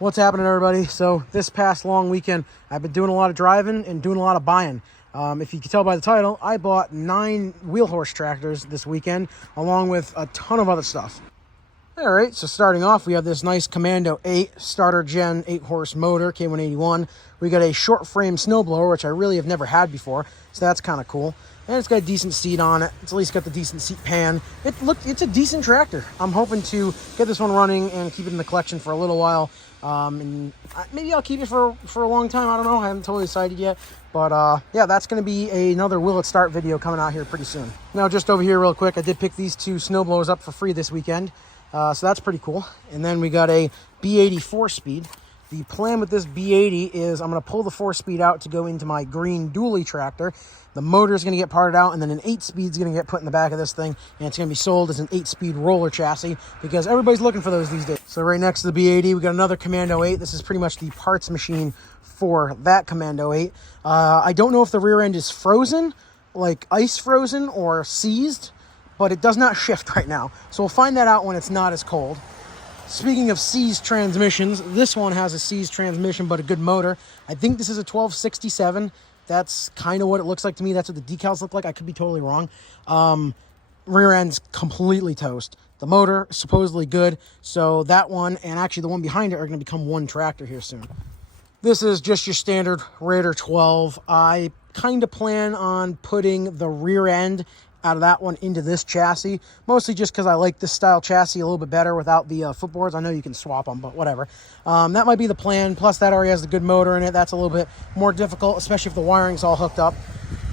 What's happening, everybody? So this past long weekend, I've been doing a lot of driving and doing a lot of buying. If you can tell by the title, I bought 9 wheel horse tractors this weekend, along with a ton of other stuff. All right, so starting off, we have this nice Commando 8 starter gen 8-horse motor, K181. We got a short frame snowblower, which I really have never had before, so that's kind of cool. And it's got a decent seat on it. It's at least got the decent seat pan. It's a decent tractor. I'm hoping to get this one running and keep it in the collection for a little while. And maybe I'll keep it for a long time. I don't know. I haven't totally decided yet. But yeah, that's going to be another Will It Start video coming out here pretty soon. Now, just over here real quick, I did pick these 2 snowblowers up for free this weekend. So that's pretty cool. And then we got a B80 4-speed. The plan with this B80 is I'm going to pull the 4-speed out to go into my green dually tractor. The motor is going to get parted out, and then an 8-speed is going to get put in the back of this thing, and it's going to be sold as an 8-speed roller chassis because everybody's looking for those these days. So right next to the B80, we got another Commando 8. This is pretty much the parts machine for that Commando 8. I don't know if the rear end is frozen, like ice frozen or seized, but it does not shift right now. So we'll find that out when it's not as cold. Speaking of seized transmissions, this one has a seized transmission, but a good motor. I think this is a 1267. That's kind of what it looks like to me. That's what the decals look like. I could be totally wrong. Rear end's completely toast. The motor is supposedly good. So that one, and actually the one behind it, are going to become one tractor here soon. This is just your standard Raider 12. I kind of plan on putting the rear end out of that one into this chassis, mostly just because I like this style chassis a little bit better without the footboards. I know you can swap them, but whatever. That might be the plan. Plus, that already has a good motor in it. That's a little bit more difficult, especially if the wiring's all hooked up.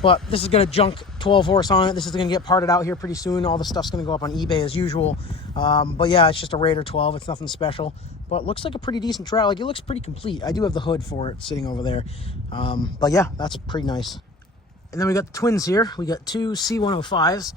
But this is going to junk 12 horse on it. This is going to get parted out here pretty soon. All the stuff's going to go up on eBay as usual. But yeah, it's just a Raider 12. It's nothing special. But it looks like a pretty decent tractor. Like, it looks pretty complete. I do have the hood for it sitting over there. But yeah, that's pretty nice. And then we got the twins here. We got 2 C105s.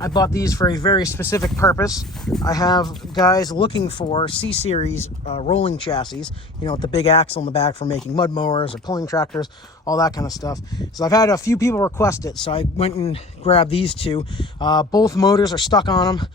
I bought these for a very specific purpose. I have guys looking for C-Series rolling chassis, you know, with the big axle in the back for making mud mowers or pulling tractors, all that kind of stuff. So I've had a few people request it, so I went and grabbed these 2. Both motors are stuck on them.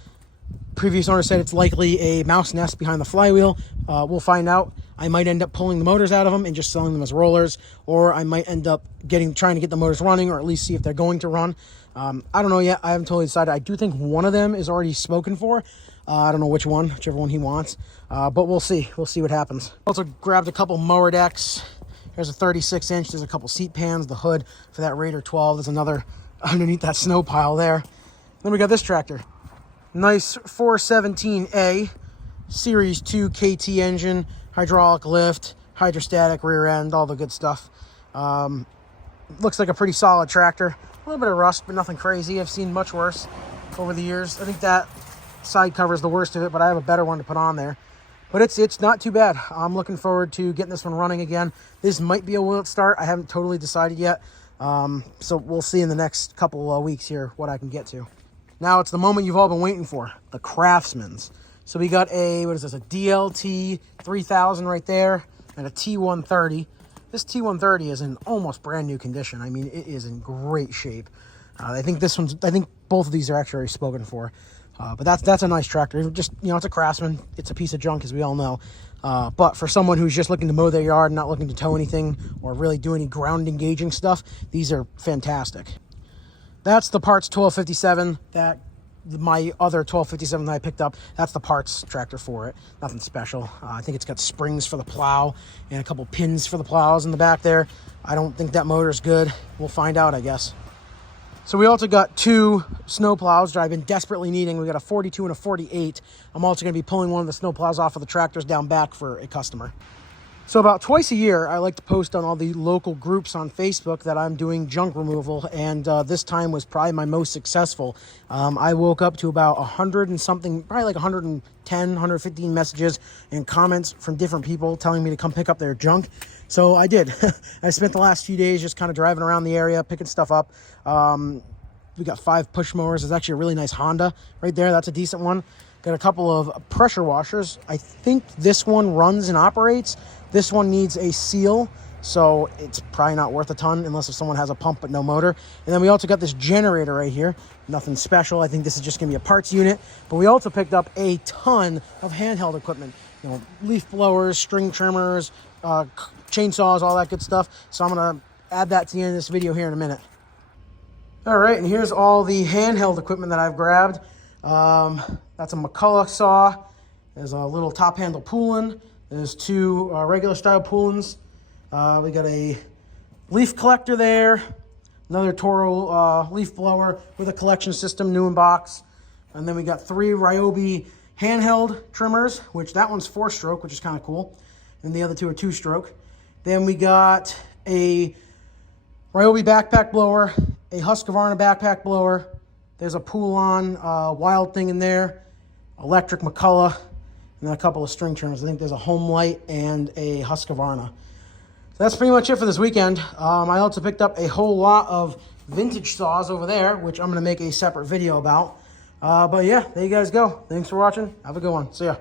Previous owner said it's likely a mouse nest behind the flywheel. We'll find out. I might end up pulling the motors out of them and just selling them as rollers, or I might end up trying to get the motors running, or at least see if they're going to run. I don't know yet. I haven't totally decided. I do think one of them is already spoken for. I don't know which one, whichever one he wants, but we'll see. We'll see what happens. Also grabbed a couple mower decks. There's a 36-inch. There's a couple seat pans, the hood for that Raider 12. There's another underneath that snow pile there. Then we got this tractor. Nice 417A Series 2 KT engine, hydraulic lift, hydrostatic rear end, all the good stuff. Looks like a pretty solid tractor. A little bit of rust, but nothing crazy. I've seen much worse over the years. I think that side cover is the worst of it, but I have a better one to put on there. But it's not too bad. I'm looking forward to getting this one running again. This might be a Will It Start. I haven't totally decided yet. So we'll see in the next couple of weeks here what I can get to. Now it's the moment you've all been waiting for, the Craftsman's. So we got a DLT 3000 right there, and a T130. This T130 is in almost brand new condition. I mean, it is in great shape. I think both of these are actually already spoken for. But that's a nice tractor. Just, you know, it's a Craftsman. It's a piece of junk, as we all know. But for someone who's just looking to mow their yard, not looking to tow anything or really do any ground engaging stuff, these are fantastic. That's the parts 1257. My other 1257 that I picked up, that's the parts tractor for it. Nothing special. I think it's got springs for the plow and a couple pins for the plows in the back there. I don't think that motor's good. We'll find out, I guess. So we also got 2 snow plows that I've been desperately needing. We got a 42 and a 48. I'm also going to be pulling one of the snow plows off of the tractors down back for a customer. So about twice a year, I like to post on all the local groups on Facebook that I'm doing junk removal, and this time was probably my most successful. I woke up to about 100 and something, probably like 110, 115 messages and comments from different people telling me to come pick up their junk. So I did. I spent the last few days just kind of driving around the area, picking stuff up. We got 5 push mowers. There's actually a really nice Honda right there. That's a decent one. Got a couple of pressure washers. I think this one runs and operates. This one needs a seal, so it's probably not worth a ton unless if someone has a pump but no motor. And then we also got this generator right here. Nothing special. I think this is just going to be a parts unit. But we also picked up a ton of handheld equipment. leaf blowers, string trimmers, chainsaws, all that good stuff. So I'm gonna add that to the end of this video here in a minute. All right, and here's all the handheld equipment that I've grabbed. That's a McCulloch saw. There's a little top handle pulling. There's two regular style pullings. We got a leaf collector there. Another Toro leaf blower with a collection system, new in box. And then we got 3 Ryobi handheld trimmers, which that one's 4-stroke, which is kind of cool. And the other 2 are 2-stroke. Then we got a Ryobi backpack blower, a Husqvarna backpack blower. There's a Poulon Wild Thing in there, electric McCulloch, and then a couple of string trimmers. I think there's a Home Light and a Husqvarna. So that's pretty much it for this weekend. I also picked up a whole lot of vintage saws over there, which I'm going to make a separate video about. But yeah, there you guys go. Thanks for watching. Have a good one. See ya.